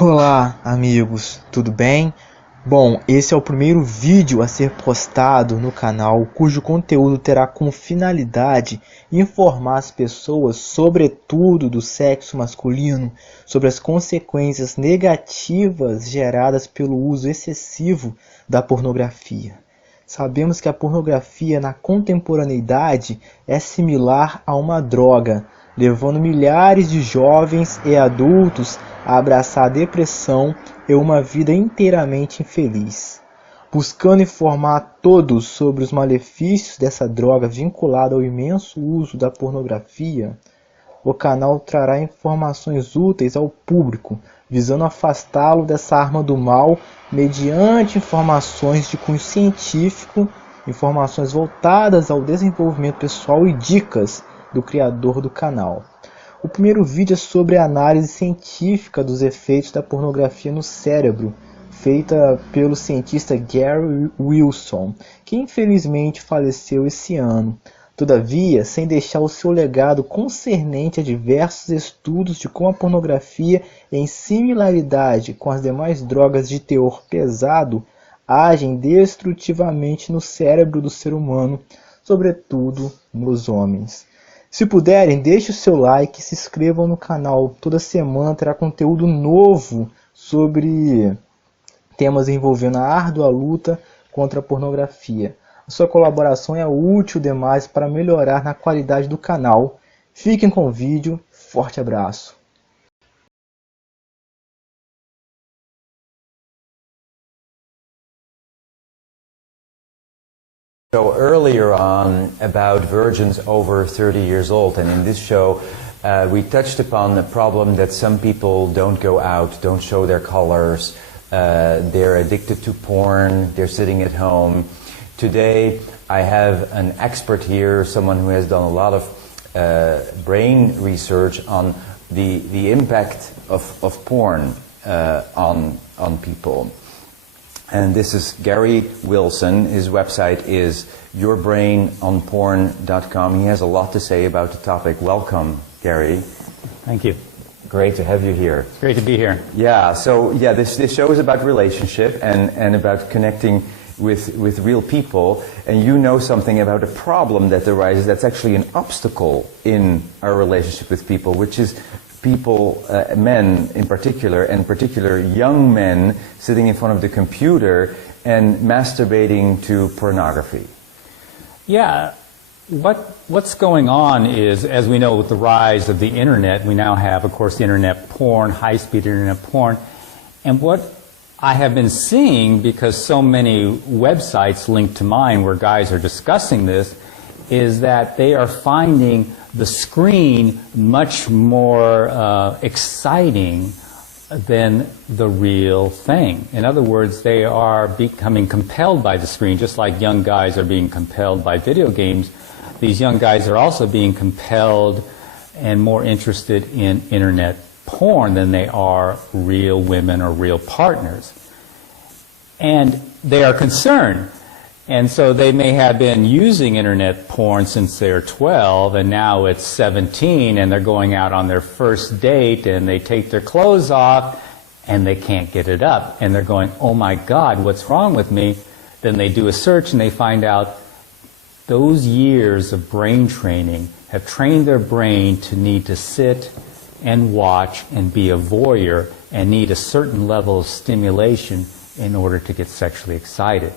Olá, amigos, tudo bem? Bom, esse é o primeiro vídeo a ser postado no canal, cujo conteúdo terá como finalidade informar as pessoas, sobretudo do sexo masculino, sobre as consequências negativas geradas pelo uso excessivo da pornografia. Sabemos que a pornografia na contemporaneidade é similar a uma droga, levando milhares de jovens e adultos a abraçar a depressão e uma vida inteiramente infeliz. Buscando informar a todos sobre os malefícios dessa droga vinculada ao imenso uso da pornografia, o canal trará informações úteis ao público, visando afastá-lo dessa arma do mal mediante informações de cunho científico, informações voltadas ao desenvolvimento pessoal e dicas do criador do canal. O primeiro vídeo é sobre a análise científica dos efeitos da pornografia no cérebro, feita pelo cientista Gary Wilson, que infelizmente faleceu esse ano. Todavia, sem deixar o seu legado concernente a diversos estudos de como a pornografia, em similaridade com as demais drogas de teor pesado, agem destrutivamente no cérebro do ser humano, sobretudo nos homens. Se puderem, deixe o seu like e se inscrevam no canal. Toda semana terá conteúdo novo sobre temas envolvendo a árdua luta contra a pornografia. A sua colaboração é útil demais para melhorar na qualidade do canal. Fiquem com o vídeo. Forte abraço. So earlier on about virgins over 30 years old, and in this show we touched upon the problem that some people don't go out, don't show their colors, they're addicted to porn, they're sitting at home. Today I have an expert here, someone who has done a lot of brain research on the impact of porn on people. And this is Gary Wilson. His website is yourbrainonporn.com. He has a lot to say about the topic. Welcome, Gary. Thank you. Great to have you here. It's great to be here. Yeah, so this show is about relationship and about connecting with real people. And you know something about a problem that arises that's actually an obstacle in our relationship with people, which is people, men in particular, and particular young men sitting in front of the computer and masturbating to pornography. Yeah, what's going on is, as we know, with the rise of the internet, we now have, of course, internet porn, high-speed internet porn, and what I have been seeing, because so many websites linked to mine where guys are discussing this, is that they are finding the screen much more exciting than the real thing. In other words, they are becoming compelled by the screen, just like young guys are being compelled by video games. These young guys are also being compelled and more interested in internet porn than they are real women or real partners. And they are concerned. And so they may have been using internet porn since they're 12, and now it's 17, and they're going out on their first date, and they take their clothes off, and they can't get it up. And they're going, oh my God, what's wrong with me? Then they do a search, and they find out those years of brain training have trained their brain to need to sit and watch and be a voyeur and need a certain level of stimulation in order to get sexually excited.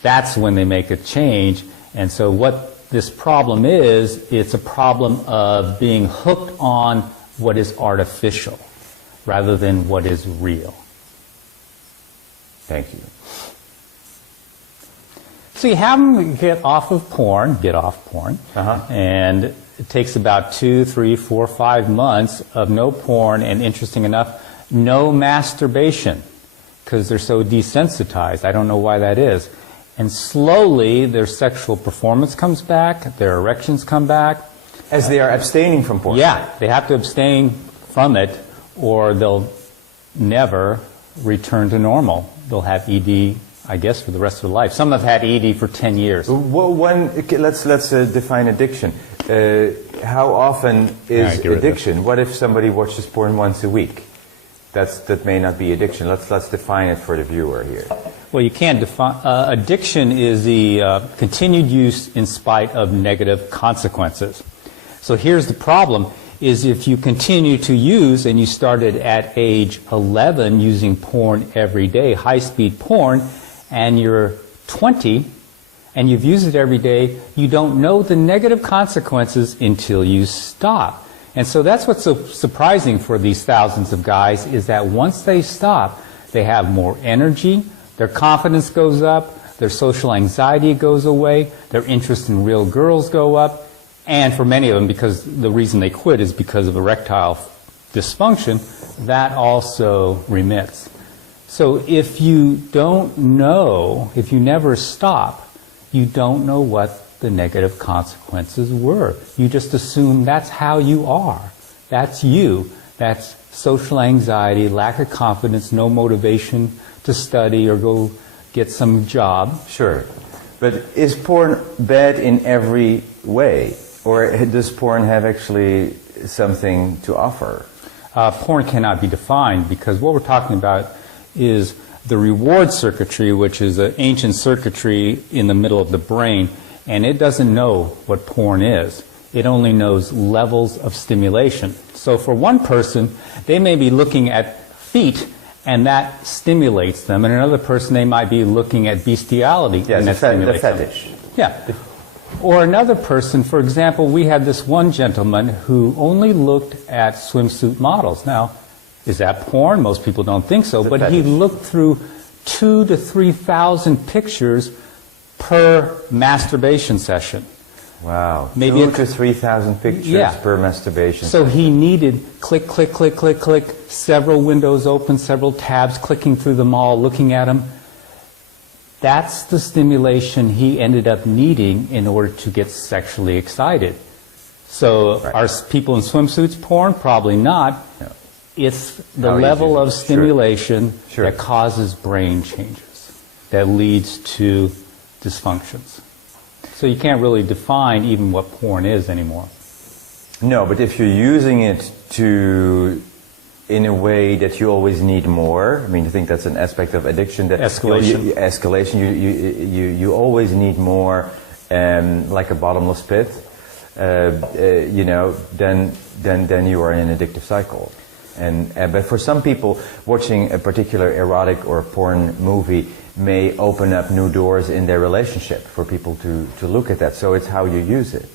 That's when they make a change. And so what this problem is, it's a problem of being hooked on what is artificial rather than what is real. Thank you. So you have them get off porn, and it takes about 2, 3, 4, 5 months of no porn, and interesting enough, no masturbation, because they're so desensitized. I don't know why that is. And slowly their sexual performance comes back, their erections come back. As they are abstaining from porn? Yeah, they have to abstain from it or they'll never return to normal. They'll have ED, I guess, for the rest of their life. Some have had ED for 10 years. Well, let's define addiction. How often is addiction? What if somebody watches porn once a week? that may not be addiction. Let's define it for the viewer here. Well, you can't define, addiction is the continued use in spite of negative consequences. So here's the problem, is if you continue to use, and you started at age 11 using porn every day, high-speed porn, and you're 20, and you've used it every day, you don't know the negative consequences until you stop. And so that's what's so surprising for these thousands of guys, is that once they stop, they have more energy, their confidence goes up, their social anxiety goes away, their interest in real girls go up, and for many of them, because the reason they quit is because of erectile dysfunction, that also remits. So if you don't know, if you never stop, you don't know what the negative consequences were. You just assume that's how you are. That's you. That's social anxiety, lack of confidence, no motivation to study or go get some job. Sure. But is porn bad in every way? Or does porn have actually something to offer? Porn cannot be defined, because what we're talking about is the reward circuitry, which is an ancient circuitry in the middle of the brain, and it doesn't know what porn is. It only knows levels of stimulation. So for one person, they may be looking at feet, and that stimulates them, and another person, they might be looking at bestiality, Yes, and that stimulates the them. fetish. Yeah. Or another person, for example, we had this one gentleman who only looked at swimsuit models. Now, is that porn? Most people don't think so, but he looked through 2,000 to 3,000 pictures per masturbation session. Wow. Maybe 2,000 to 3,000 pictures per masturbation. So he needed click, click, click, click, click, several windows open, several tabs, clicking through them all, looking at them. That's the stimulation he ended up needing in order to get sexually excited. So are people in swimsuits porn? Probably not. No. It's the level of stimulation Sure. that causes brain changes, that leads to dysfunctions. So you can't really define even what porn is anymore. No, but if you're using it in a way that you always need more, I mean, I think that's an aspect of addiction. That Escalation. You always need more, like a bottomless pit. Then you are in an addictive cycle. But for some people, watching a particular erotic or porn movie may open up new doors in their relationship for people to look at that. So it's how you use it.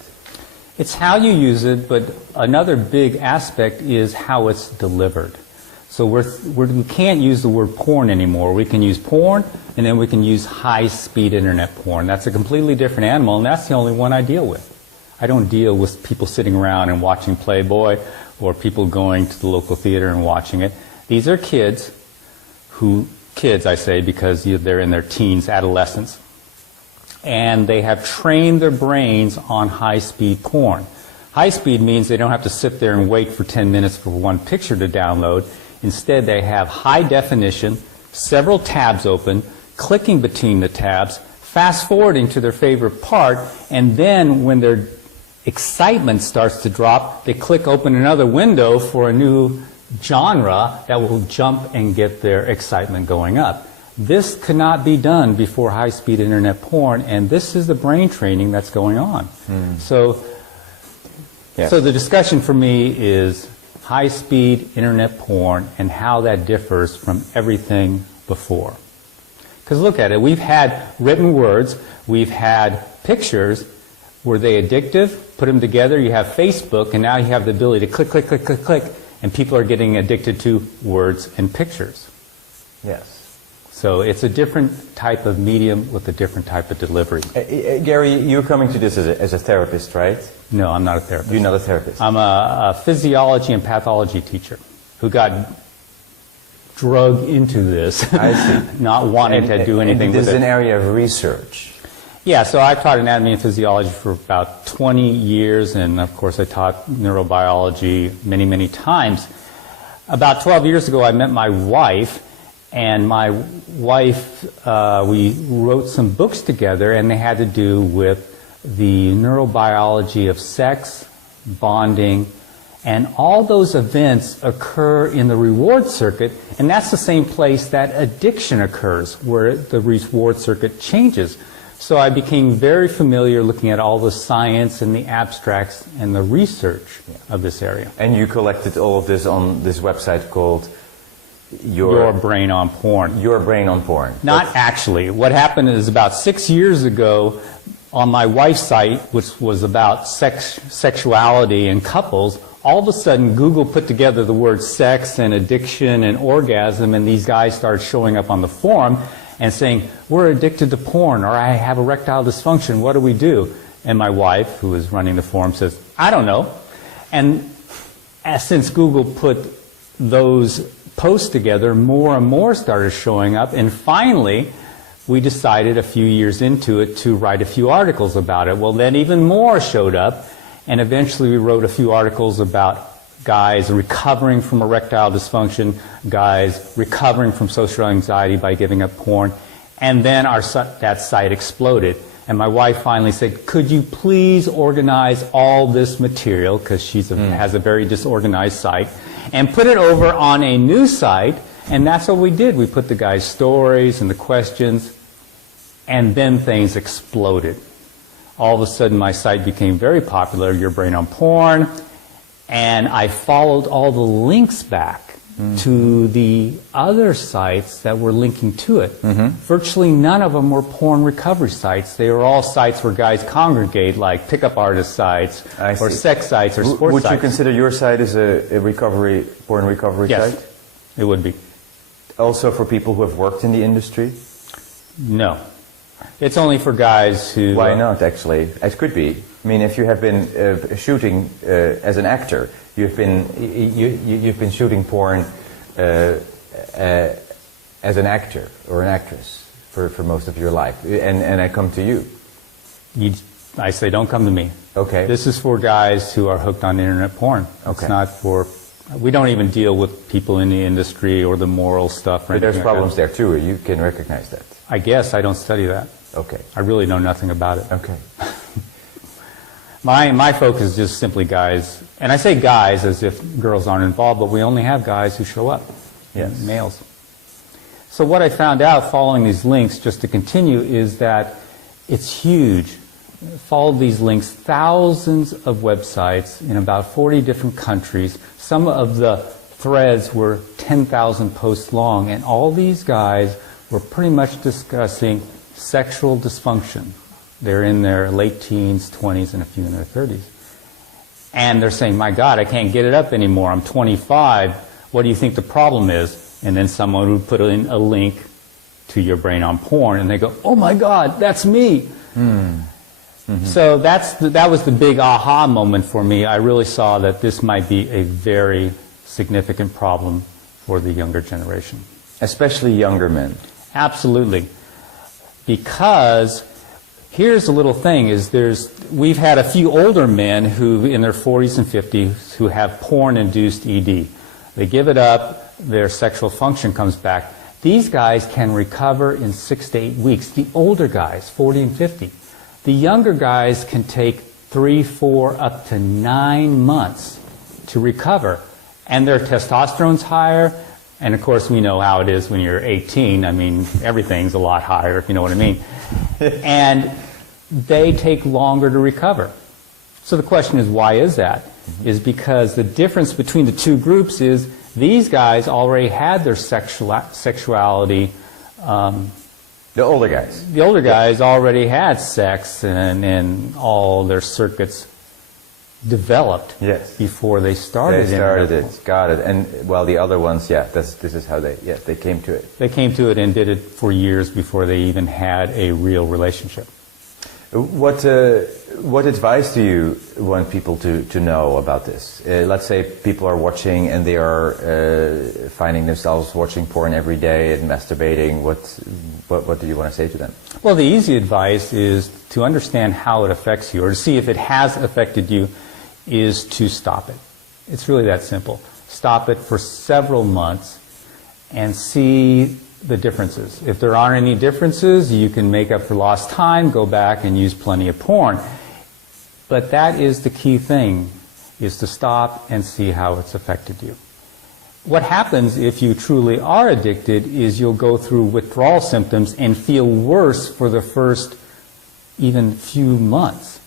It's how you use it, but another big aspect is how it's delivered. So we can't use the word porn anymore. We can use porn, and then we can use high-speed internet porn. That's a completely different animal, and that's the only one I deal with. I don't deal with people sitting around and watching Playboy, or people going to the local theater and watching it. These are kids I say because they're in their teens, adolescents, and they have trained their brains on high-speed porn. High-speed means they don't have to sit there and wait for 10 minutes for one picture to download. Instead, they have high definition, several tabs open, clicking between the tabs, fast-forwarding to their favorite part, and then when their excitement starts to drop, they click open another window for a new genre that will jump and get their excitement going up. This could not be done before high-speed internet porn, and this is the brain training that's going on. So the discussion for me is high-speed internet porn and how that differs from everything before. Because look at it, we've had written words, we've had pictures. Were they addictive? Put them together, you have Facebook, and now you have the ability to click, click, click, click, click, and people are getting addicted to words and pictures. Yes. So it's a different type of medium with a different type of delivery. Gary, you're coming to this as a therapist, right? No, I'm not a therapist. You're not a therapist. I'm a physiology and pathology teacher who got drugged into this. I see. Not wanting to do anything with it. This is an area of research. Yeah, so I taught anatomy and physiology for about 20 years, and of course I taught neurobiology many, many times. About 12 years ago I met my wife, and my wife, we wrote some books together, and they had to do with the neurobiology of sex, bonding, And all those events occur in the reward circuit, and that's the same place that addiction occurs, where the reward circuit changes. So I became very familiar looking at all the science and the abstracts and the research of this area. And you collected all of this on this website called Your Brain on Porn. Your Brain on Porn. Not actually. What happened is about 6 years ago, on my wife's site, which was about sexuality and couples, all of a sudden Google put together the words sex and addiction and orgasm, and these guys started showing up on the forum and saying, we're addicted to porn, or I have erectile dysfunction, what do we do? And my wife, who is running the forum, says, I don't know. And since Google put those posts together, more and more started showing up, and finally we decided a few years into it to write a few articles about it. Well, then even more showed up, and eventually we wrote a few articles about guys recovering from erectile dysfunction, guys recovering from social anxiety by giving up porn, and then that site exploded. And my wife finally said, could you please organize all this material, because she has a very disorganized site, and put it over on a new site. And that's what we did. We put the guys' stories and the questions, and then things exploded. All of a sudden my site became very popular, Your Brain on Porn, and I followed all the links back to the other sites that were linking to it. Virtually none of them were porn recovery sites. They were all sites where guys congregate, like pickup artist sites, or sex sites, or sports sites. Would you consider your site as a porn recovery Yes, site? it would be. Also for people who have worked in the industry? No. It's only for guys who... Why not, actually? It could be. I mean, if you have been shooting as an actor, you've been shooting porn as an actor or an actress for most of your life, and I come to you. I say, don't come to me. Okay. This is for guys who are hooked on internet porn. Okay. It's not for... We don't even deal with people in the industry or the moral stuff. Or But there's anything problems like there too. You can recognize that. I guess I don't study that. Okay. I really know nothing about it. Okay. My focus is just simply guys, and I say guys as if girls aren't involved, but we only have guys who show up, Yes. males. So what I found out following these links, just to continue, is that it's huge. Followed these links, thousands of websites in about 40 different countries. Some of the threads were 10,000 posts long, and all these guys were pretty much discussing sexual dysfunction. They're in their late teens, 20s, and a few in their 30s. And they're saying, my God, I can't get it up anymore. I'm 25. What do you think the problem is? And then someone would put in a link to Your Brain on Porn, and they go, oh my God, that's me. So that was the big aha moment for me. I really saw that this might be a very significant problem for the younger generation. Especially younger men. Absolutely. Because here's the little thing, is we've had a few older men who in their 40s and 50s who have porn-induced ED. They give it up, their sexual function comes back. These guys can recover in 6 to 8 weeks. The older guys, 40 and 50. The younger guys can take 3, 4, up to 9 months to recover. And their testosterone's higher. And of course, we know how it is when you're 18. I mean, everything's a lot higher, if you know what I mean. And they take longer to recover. So the question is, why is that? Is because the difference between the two groups is these guys already had their sexuality. The older guys. The older guys already had sex and all their circuits developed before they started. They started it, got it. And well, the other ones, this is how they came to it. They came to it and did it for years before they even had a real relationship. What advice do you want people to know about this? Let's say people are watching and they are finding themselves watching porn every day and masturbating. What do you want to say to them? Well, the easy advice is to understand how it affects you, or to see if it has affected you, is to stop it. It's really that simple. Stop it for several months and see the differences. If there aren't any differences, you can make up for lost time, go back and use plenty of porn. But that is the key thing, is to stop and see how it's affected you. What happens if you truly are addicted is you'll go through withdrawal symptoms and feel worse for the first even few months.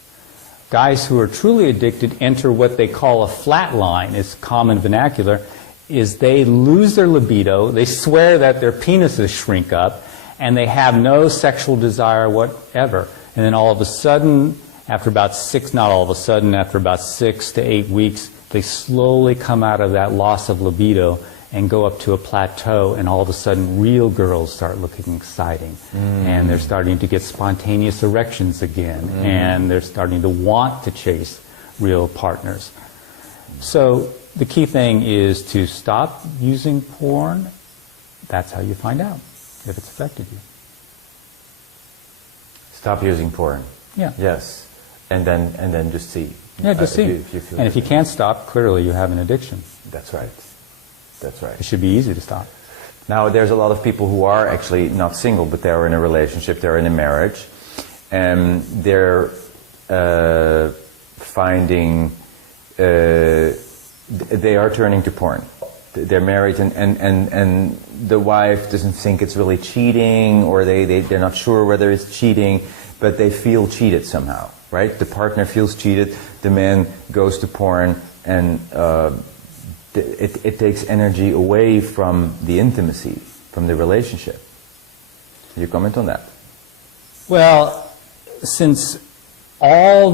Guys who are truly addicted enter what they call a flat line. It's common vernacular, is they lose their libido, they swear that their penises shrink up, and they have no sexual desire whatever. And then all of a sudden, after about after about 6 to 8 weeks, they slowly come out of that loss of libido and go up to a plateau, and all of a sudden real girls start looking exciting. And they're starting to get spontaneous erections again, and they're starting to want to chase real partners. So the key thing is to stop using porn. That's how you find out if it's affected you. Stop using porn. Yeah. Yes. And then just see. Yeah, just see. If you feel and if you can't stop, clearly you have an addiction. That's right. That's right. It should be easy to stop. Now, there's a lot of people who are actually not single, but they're in a relationship, they're in a marriage, and they're finding, they are turning to porn. They're married, and the wife doesn't think it's really cheating, or they're not sure whether it's cheating, but they feel cheated somehow, right? The partner feels cheated, the man goes to porn, and it takes energy away from the intimacy, from the relationship. Can you comment on that? Well, since all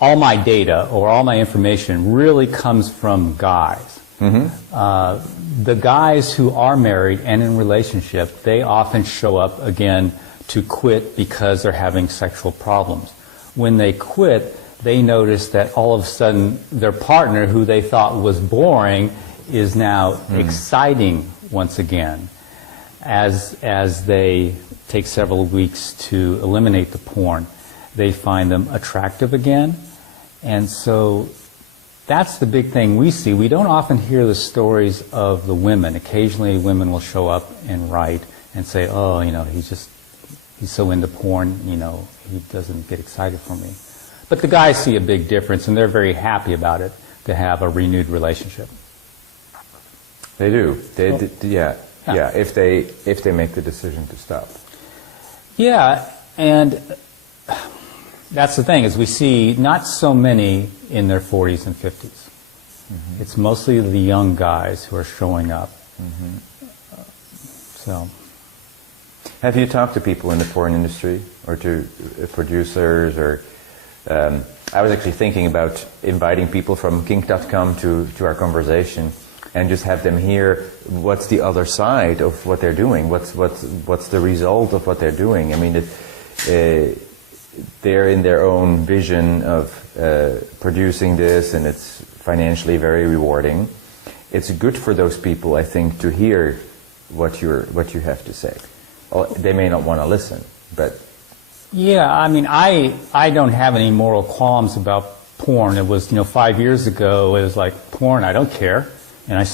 my data or all my information really comes from guys, the guys who are married and in relationship, they often show up again to quit because they're having sexual problems. When they quit, they notice that all of a sudden their partner, who they thought was boring, is now exciting once again. As they take several weeks to eliminate the porn, they find them attractive again. And so that's the big thing we see. We don't often hear the stories of the women. Occasionally women will show up and write and say, oh, he's so into porn, he doesn't get excited for me. But the guys see a big difference, and they're very happy about it, to have a renewed relationship. They do. Yeah. If they make the decision to stop. Yeah, and that's the thing, is we see not so many in their 40s and 50s. It's mostly the young guys who are showing up. So, have you talked to people in the porn industry, or to producers, or I was actually thinking about inviting people from kink.com to our conversation, and just have them hear what's the other side of what they're doing, what's the result of what they're doing. I mean, they're in their own vision of producing this, and it's financially very rewarding. It's good for those people, I think, to hear what you have to say. Well, they may not want to listen, but yeah, I mean, I don't have any moral qualms about porn. It was, 5 years ago, it was like, porn, I don't care. And I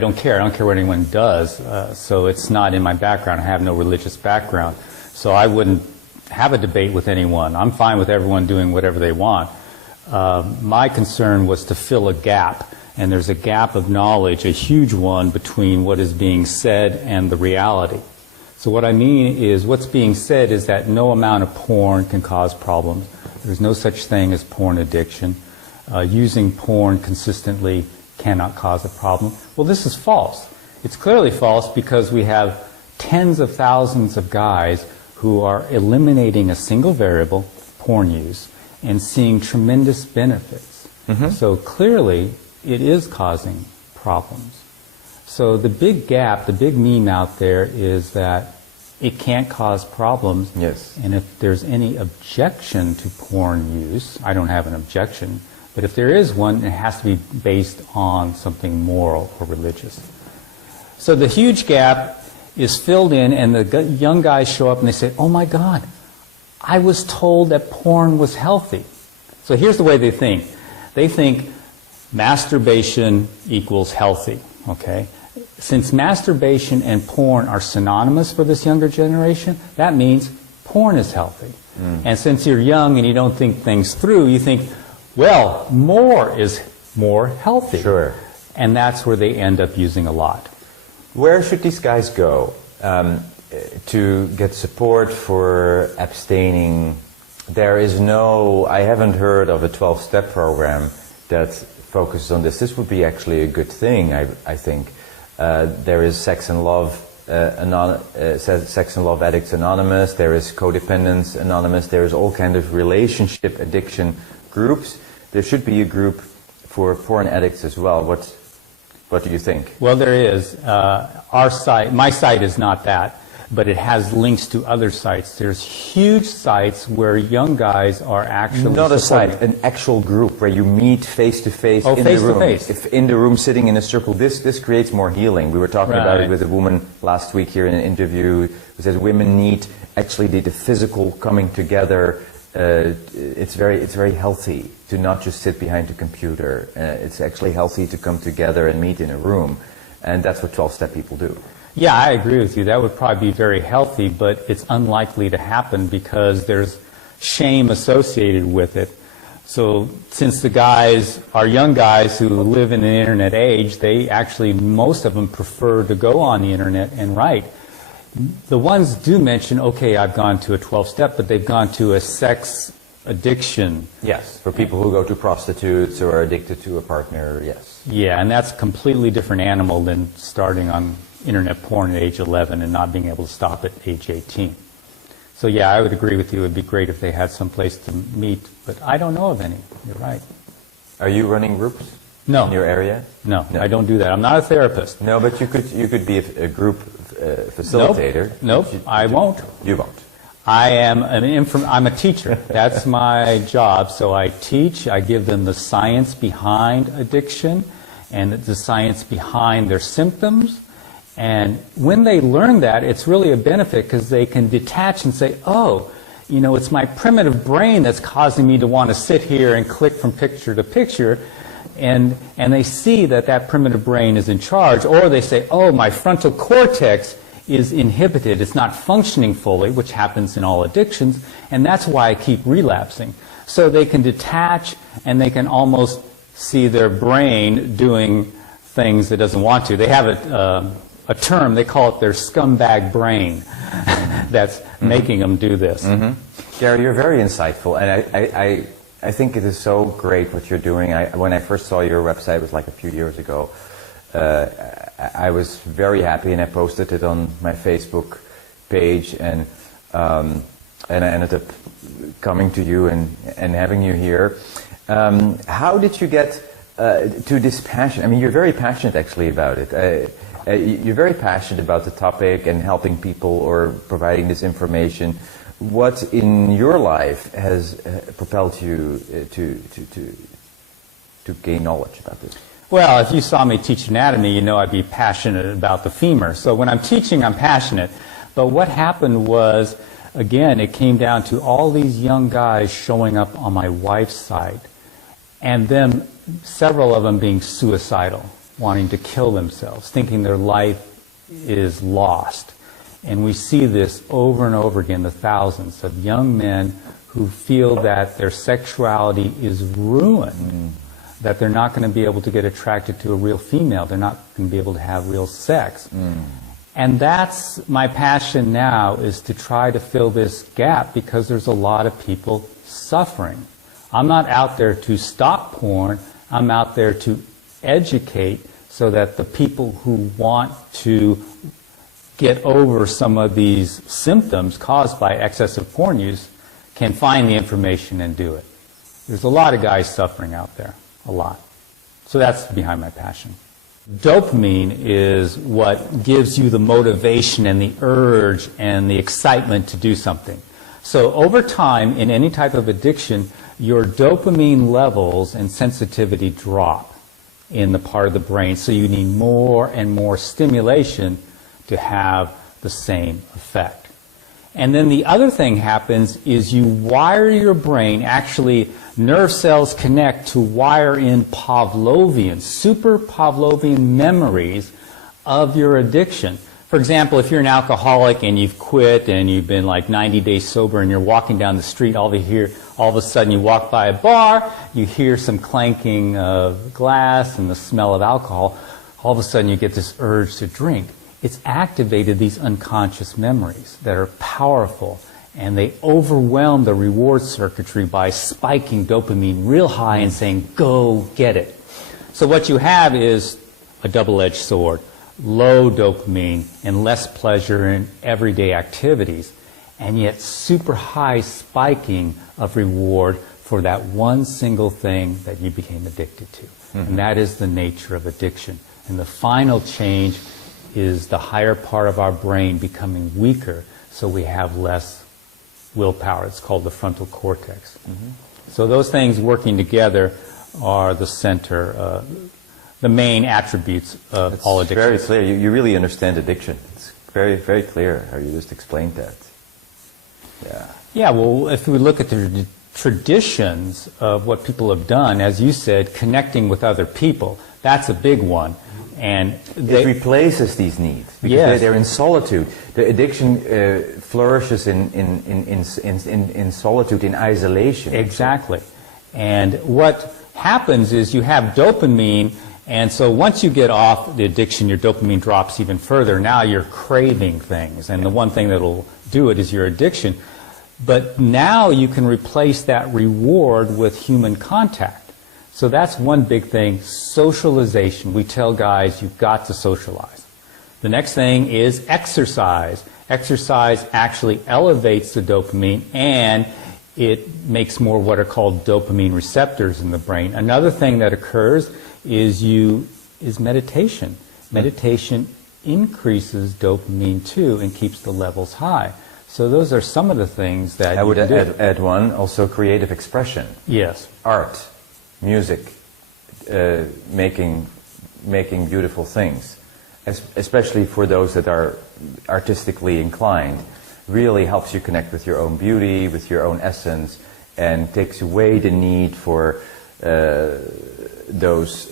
don't care. I don't care what anyone does. So it's not in my background. I have no religious background. So I wouldn't have a debate with anyone. I'm fine with everyone doing whatever they want. My concern was to fill a gap. And there's a gap of knowledge, a huge one, between what is being said and the reality. So what I mean is, what's being said is that no amount of porn can cause problems. There's no such thing as porn addiction. Using porn consistently cannot cause a problem. Well, this is false. It's clearly false, because we have tens of thousands of guys who are eliminating a single variable, porn use, and seeing tremendous benefits. So clearly it is causing problems. So the big gap, the big meme out there is that it can't cause problems. Yes. And if there's any objection to porn use, I don't have an objection, but if there is one, it has to be based on something moral or religious. So the huge gap is filled in, and the young guys show up and they say, oh my God, I was told that porn was healthy. So here's the way they think. They think masturbation equals healthy, okay? Since masturbation and porn are synonymous for this younger generation, that means porn is healthy. And since you're young and you don't think things through, you think, Well, more is more healthy. Sure. And that's where they end up using a lot. Where should these guys go to get support for abstaining? I haven't heard of a 12-step program that focuses on this. This would be actually a good thing, I think. There is Sex and Love Addicts Anonymous, there is Codependence Anonymous, there is all kind of relationship addiction groups. There should be a group for porn addicts as well. What do you think? Well, there is. My site is not that, but it has links to other sites. There's huge sites where young guys are actually not a supporting. site, an actual group where you meet face to face in face the room. to face. If in the room, sitting in a circle, this creates more healing. We were talking about it with a woman last week here in an interview who says women need actually the physical coming together. It's very healthy to not just sit behind a computer. It's actually healthy to come together and meet in a room, and that's what 12-step people do. Yeah, I agree with you. That would probably be very healthy, but it's unlikely to happen because there's shame associated with it. So since the guys are young guys who live in an internet age, most of them prefer to go on the internet and write. The ones do mention, okay, I've gone to a 12-step, but they've gone to a sex addiction. Yes, for people who go to prostitutes or are addicted to a partner, yes. Yeah, and that's a completely different animal than starting on internet porn at age 11 and not being able to stop at age 18. So yeah, I would agree with you. It would be great if they had some place to meet, but I don't know of any. You're right. Are you running groups No. in your area? No, I don't do that. I'm not a therapist. No, but you could be a group facilitator. Nope, I won't. You won't. I'm a teacher. That's my job. So I teach. I give them the science behind addiction and the science behind their symptoms. And when they learn that, it's really a benefit because they can detach and say, oh, it's my primitive brain that's causing me to want to sit here and click from picture to picture. And they see that primitive brain is in charge. Or they say, oh, my frontal cortex is inhibited. It's not functioning fully, which happens in all addictions. And that's why I keep relapsing. So they can detach and they can almost see their brain doing things it doesn't want to. They have a term, they call it their scumbag brain that's making them do this. Gary, you're very insightful, and I think it is so great what you're doing. When I first saw your website, it was like a few years ago, I was very happy, and I posted it on my Facebook page, and I ended up coming to you and having you here. How did you get to this passion? I mean, you're very passionate actually about it. You're very passionate about the topic and helping people or providing this information. What in your life has propelled you to gain knowledge about this? Well, if you saw me teach anatomy, I'd be passionate about the femur. So when I'm teaching, I'm passionate. But what happened was, again, it came down to all these young guys showing up on my wife's site, and then several of them being suicidal, wanting to kill themselves, thinking their life is lost. And we see this over and over again, the thousands of young men who feel that their sexuality is ruined, that they're not going to be able to get attracted to a real female, they're not going to be able to have real sex. And that's my passion now, is to try to fill this gap, because there's a lot of people suffering. I'm not out there to stop porn, I'm out there to educate so that the people who want to get over some of these symptoms caused by excessive porn use can find the information and do it. There's a lot of guys suffering out there, a lot. So that's behind my passion. Dopamine is what gives you the motivation and the urge and the excitement to do something. So over time, in any type of addiction, your dopamine levels and sensitivity drop in the part of the brain. So you need more and more stimulation to have the same effect. And then the other thing happens is you wire your brain, actually nerve cells connect to wire in Pavlovian, super Pavlovian memories of your addiction. For example, if you're an alcoholic and you've quit and you've been like 90 days sober and you're walking down the street, all of a sudden you walk by a bar, you hear some clanking of glass and the smell of alcohol, all of a sudden you get this urge to drink. It's activated these unconscious memories that are powerful, and they overwhelm the reward circuitry by spiking dopamine real high and saying, go get it. So what you have is a double-edged sword. Low dopamine and less pleasure in everyday activities, and yet super high spiking of reward for that one single thing that you became addicted to. And that is the nature of addiction. And the final change is the higher part of our brain becoming weaker, so we have less willpower. It's called the frontal cortex. So those things working together are the center, the main attributes of all addiction. Very clear. You really understand addiction. It's very, very clear how you just explained that. Yeah. Yeah, well, if we look at the traditions of what people have done, as you said, connecting with other people, that's a big one. And it replaces these needs because they're in solitude. The addiction flourishes in solitude, in isolation. Exactly. And what happens is you have dopamine, and so once you get off the addiction, your dopamine drops even further. Now you're craving things, and the one thing that will do it is your addiction. But now you can replace that reward with human contact. So that's one big thing, socialization. We tell guys you've got to socialize. The next thing is exercise. Exercise actually elevates the dopamine, and it makes more what are called dopamine receptors in the brain. Another thing that occurs is meditation. Meditation increases dopamine too and keeps the levels high. So those are some of the things that I would add one, also creative expression. Yes. Art, music, making beautiful things, especially for those that are artistically inclined, really helps you connect with your own beauty, with your own essence, and takes away the need for those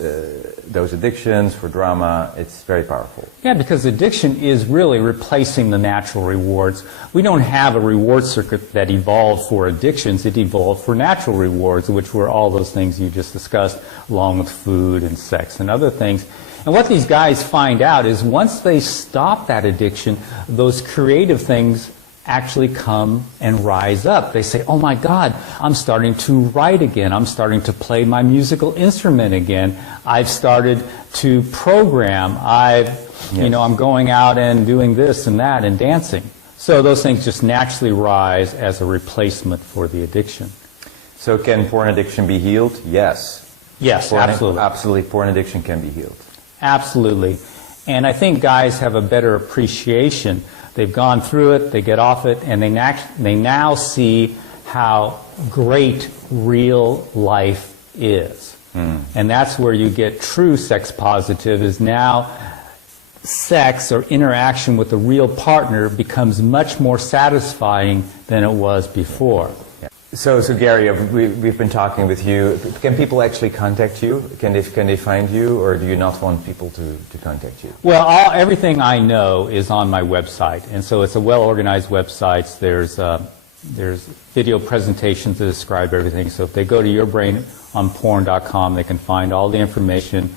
addictions, for drama. It's very powerful. Yeah, because addiction is really replacing the natural rewards. We don't have a reward circuit that evolved for addictions. It evolved for natural rewards, which were all those things you just discussed, along with food and sex and other things. And what these guys find out is once they stop that addiction, those creative things actually come and rise up. They say, oh my God, I'm starting to write again. I'm starting to play my musical instrument again. I've started to program. I'm going out and doing this and that and dancing. So those things just naturally rise as a replacement for the addiction. So can porn addiction be healed? Yes. Yes, absolutely. Absolutely, porn addiction can be healed. Absolutely. And I think guys have a better appreciation. They've gone through it, they get off it, and they now see how great real life is. And that's where you get true sex positive, is now sex or interaction with a real partner becomes much more satisfying than it was before. So Gary, we've been talking with you. Can people actually contact you? Can they find you, or do you not want people to contact you? Well, everything I know is on my website, and so it's a well-organized website. There's video presentations that describe everything. So if they go to yourbrainonporn.com, they can find all the information.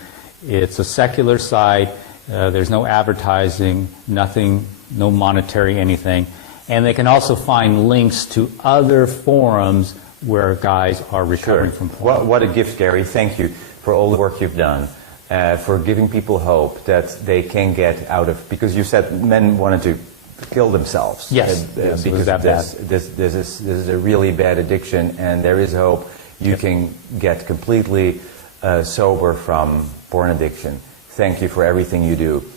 It's a secular site. There's no advertising, nothing, no monetary anything. And they can also find links to other forums where guys are recovering from porn. What a gift, Gary. Thank you for all the work you've done, for giving people hope that they can get out of, because you said men wanted to kill themselves. Yes, because of this is a really bad addiction, and there is hope. You can get completely sober from porn addiction. Thank you for everything you do.